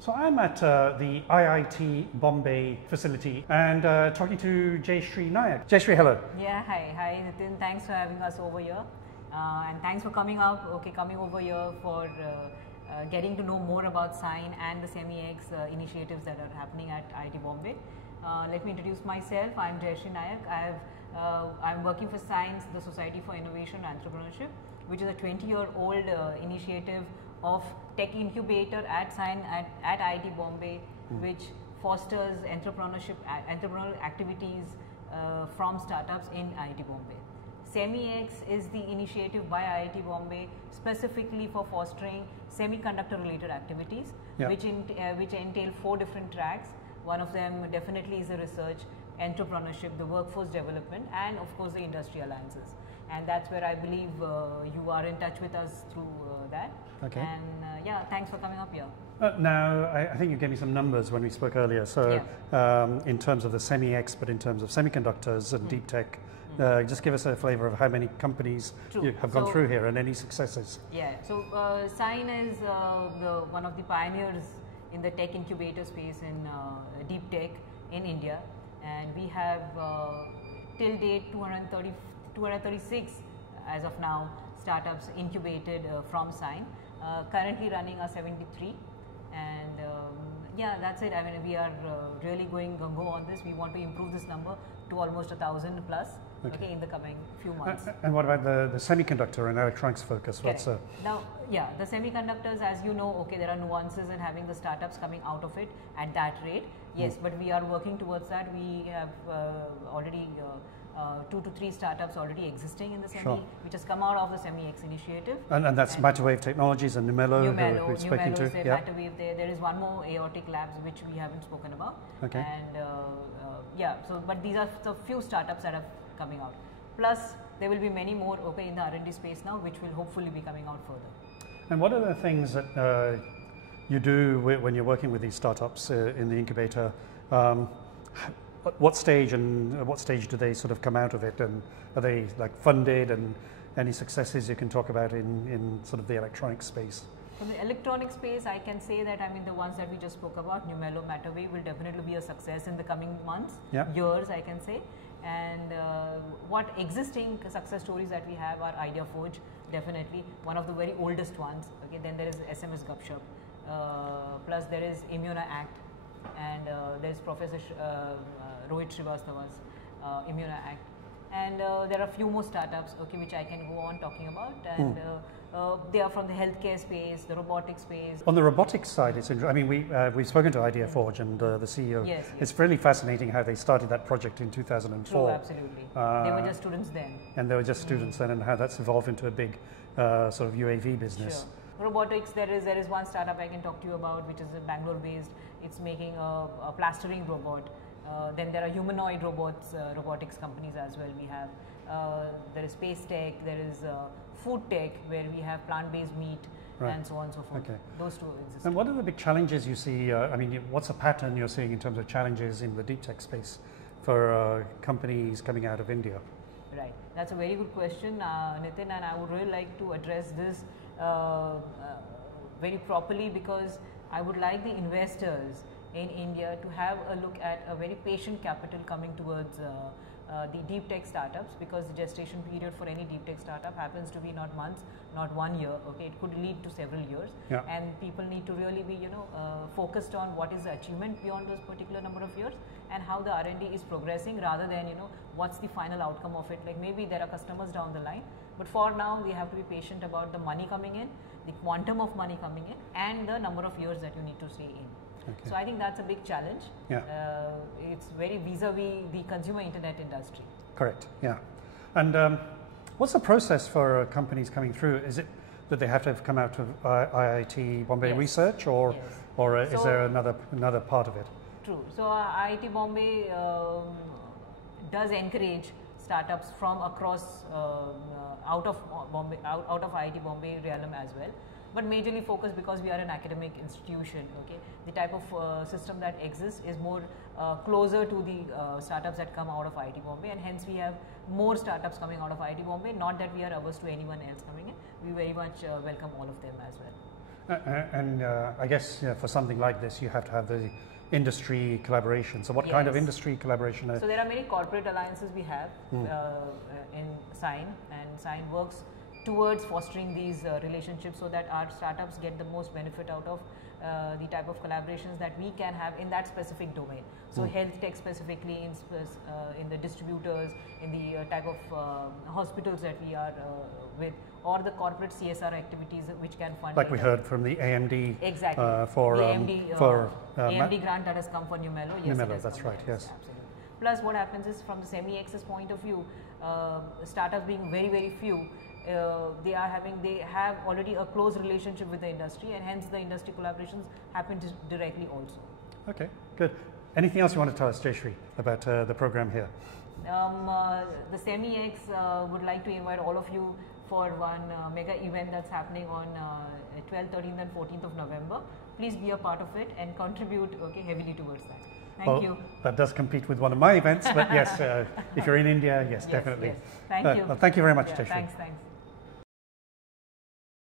So I'm at the IIT Bombay facility and talking to Jayshree Nayak. Jayshree, hello. Yeah, hi Nitin. Thanks for having us over here, and thanks for coming over here for getting to know more about SINE and the SemiX initiatives that are happening at IIT Bombay. Let me introduce myself. I'm Jayshree Nayak. I'm working for SINE, the Society for Innovation and Entrepreneurship, which is a 20-year-old initiative of tech incubator at SINE at IIT Bombay, which fosters entrepreneurial activities from startups in IIT Bombay. SemiX is the initiative by IIT Bombay specifically for fostering semiconductor related activities, which entail 4 different tracks. One of them definitely is the research, entrepreneurship, the workforce development, and of course the industry alliances. And that's where I believe you are in touch with us through that. Okay. And yeah, thanks for coming up here. Now, I think you gave me some numbers when we spoke earlier. So, in terms of the SemiX, but in terms of semiconductors and deep tech, just give us a flavor of how many companies you have gone through here and any successes. Yeah, so SINE is one of the pioneers in the tech incubator space in deep tech in India, and we have till date 236 as of now startups incubated from SINE. Currently running are 73, and yeah, that's it. I mean, we are really going gung-ho on this. We want to improve this number to almost 1,000 plus in the coming few months. And what about the semiconductor and electronics focus? What's now, yeah, the semiconductors, as you know, there are nuances in having the startups coming out of it at that rate. Yes, but we are working towards that. We have already 2 to 3 startups already existing in the which has come out of the SemiX initiative. And that's Matterwave Technologies and Numelo who we're speaking to. Matterwave, there is one more, Aortic Labs, which we haven't spoken about. Okay. And yeah, so but these are the few startups that are coming out. Plus, there will be many more in the R&D space now, which will hopefully be coming out further. And what are the things that you do when you're working with these startups in the incubator? What stage do they sort of come out of it, and are they like funded, and any successes you can talk about in sort of the electronic space? In the electronic space, I can say that the ones that we just spoke about, Numelo, Matterwave, will definitely be a success in the coming months, years, I can say. And what existing success stories that we have are Idea Forge, definitely one of the very oldest ones. Then there is SMS Gupshup, plus there is Immuna Act, and there is Professor Rohit Srivastava's Immuna Act, and there are a few more startups which I can go on talking about, and they are from the healthcare space, the robotics space. On the robotics side, it's interesting. I mean, we've spoken to Idea Forge and the CEO. Yes. It's really fascinating how they started that project in 2004. True, absolutely. They were just students then. And they were just students then, and how that's evolved into a big sort of UAV business. Sure. Robotics, there is one startup I can talk to you about, which is Bangalore based. It's making a plastering robot. Then there are humanoid robotics companies as well. We have there is space tech, there is food tech, where we have plant-based meat, and so on and so forth. Okay. Those two exist. And what are the big challenges you see? I mean, what's a pattern you're seeing in terms of challenges in the deep tech space for companies coming out of India? Right, that's a very good question, Nitin, and I would really like to address this very properly, because I would like the investors in India to have a look at a very patient capital coming towards the deep tech startups, because the gestation period for any deep tech startup happens to be not months, not 1 year. It could lead to several years, and people need to really be focused on what is the achievement beyond those particular number of years, and how the R&D is progressing, rather than what's the final outcome of it. Like maybe there are customers down the line, but for now we have to be patient about the money coming in, the quantum of money coming in, and the number of years that you need to stay in. Okay. So I think that's a big challenge. It's very vis-a-vis the consumer internet industry. Correct. Yeah. And what's the process for companies coming through? Is it that they have to come out of IIT Bombay research, or is there another part of it? True. So IIT Bombay does encourage startups from across out of IIT Bombay realm as well. But majorly focused, because we are an academic institution. The type of system that exists is more closer to the startups that come out of IIT Bombay, and hence we have more startups coming out of IIT Bombay. Not that we are averse to anyone else coming in. We very much welcome all of them as well. And I guess for something like this, you have to have the industry collaboration. So what kind of industry collaboration? So there are many corporate alliances we have in SINE, and SINE works towards fostering these relationships so that our startups get the most benefit out of the type of collaborations that we can have in that specific domain. So health tech specifically in the distributors, in the type of hospitals that we are with, or the corporate CSR activities which can fund. Like we heard from the AMD. Exactly. For the AMD grant that has come for Numelo. Yes, Numelo, that's right. Yes. Absolutely. Plus, what happens is from the SemiX's point of view, startups being very, very few, they have already a close relationship with the industry, and hence the industry collaborations happen directly also. Okay, good. Anything else you want to tell us, Jayshree, about the program here? The SemiX would like to invite all of you for one mega event that's happening on 12th, 13th and 14th of November. Please be a part of it and contribute heavily towards that. Thank you. That does compete with one of my events, but yes, if you're in India, yes, definitely. Yes. Thank you. Well, thank you very much, Jayshree. Thanks.